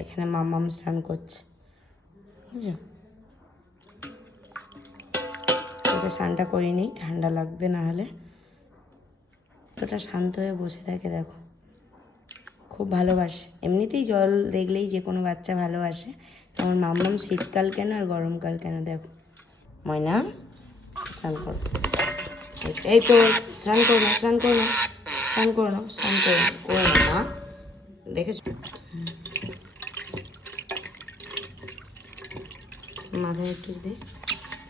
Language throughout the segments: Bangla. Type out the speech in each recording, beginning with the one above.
এখানে মাম্মাম স্নান করছে, বুঝছো? তোকে স্নানটা করিনি, ঠান্ডা লাগবে না হলে। তোটা শান্ত হয়ে বসে থাকে, দেখো খুব ভালোবাসে। এমনিতেই জল দেখলেই যে কোনো বাচ্চা ভালোবাসে। আমার মাম্মাম শীতকাল কেন আর গরমকাল কেন, দেখো। ময়না স্নান করো, এই তো স্নান করো না, স্নান করো না, স্নান করো না, স্নান করো না, করে না মা, দেখেছো? মাথায় একটু দে।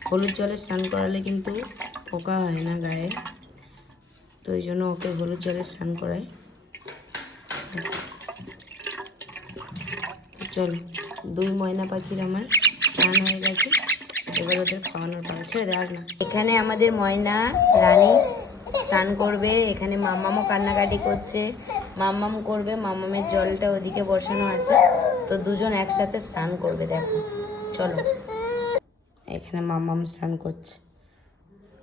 হলুদ জলে স্নান করালে কিন্তু পোকা হয় না গায়ে, তো ওই জন্য ওকে হলুদ জলে স্নান করাই। চলো, 2 ময়না পাখির আমার স্নান হয়ে গেছে, এবার ওদের খাওয়ানোর পালা, ছেড়ে দেওয়ার না। এখানে আমাদের ময়না রানী স্নান করবে, এখানে মাম্মামও কান্নাকাটি করছে, মাম্মাম করবে, মাম্মামের জলটা ওদিকে বসানো আছে, তো দুজন একসাথে স্নান করবে, দেখো। চলো, এখানে মাম্মাম স্নান করছে,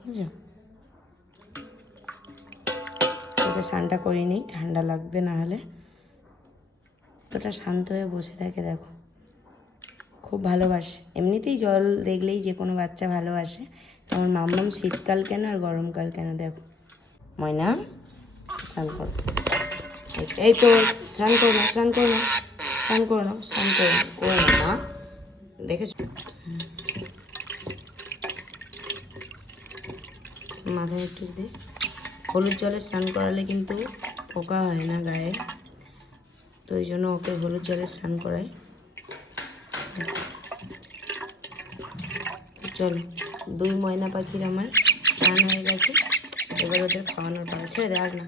বুঝছো? তোকে স্নানটা করিনি, ঠান্ডা লাগবে না হলে। তোটা শান্ত হয়ে বসে থাকে, দেখো খুব ভালোবাসে। এমনিতেই জল দেখলেই যে কোনো বাচ্চা ভালোবাসে। আমার মাম্মাম শীতকাল কেন আর গরমকাল কেন, দেখো। ময়না স্নান করো, এই তো স্নান করো না, স্নান করো না, স্নান করো না, স্নান করো না, করে না মা, দেখেছো? মাথায় একটু দে। হলুদ জলে স্নান করালে কিন্তু পোকা হয় না গায়ে, তো ওই জন্য ওকে হলুদ জলে স্নান করাই। চলো, 2 ময়না পাখির আমার স্নান হয়ে গেছে, এবার ওদের খাওয়ানোর পালা, ছেড়ে দেওয়ার না।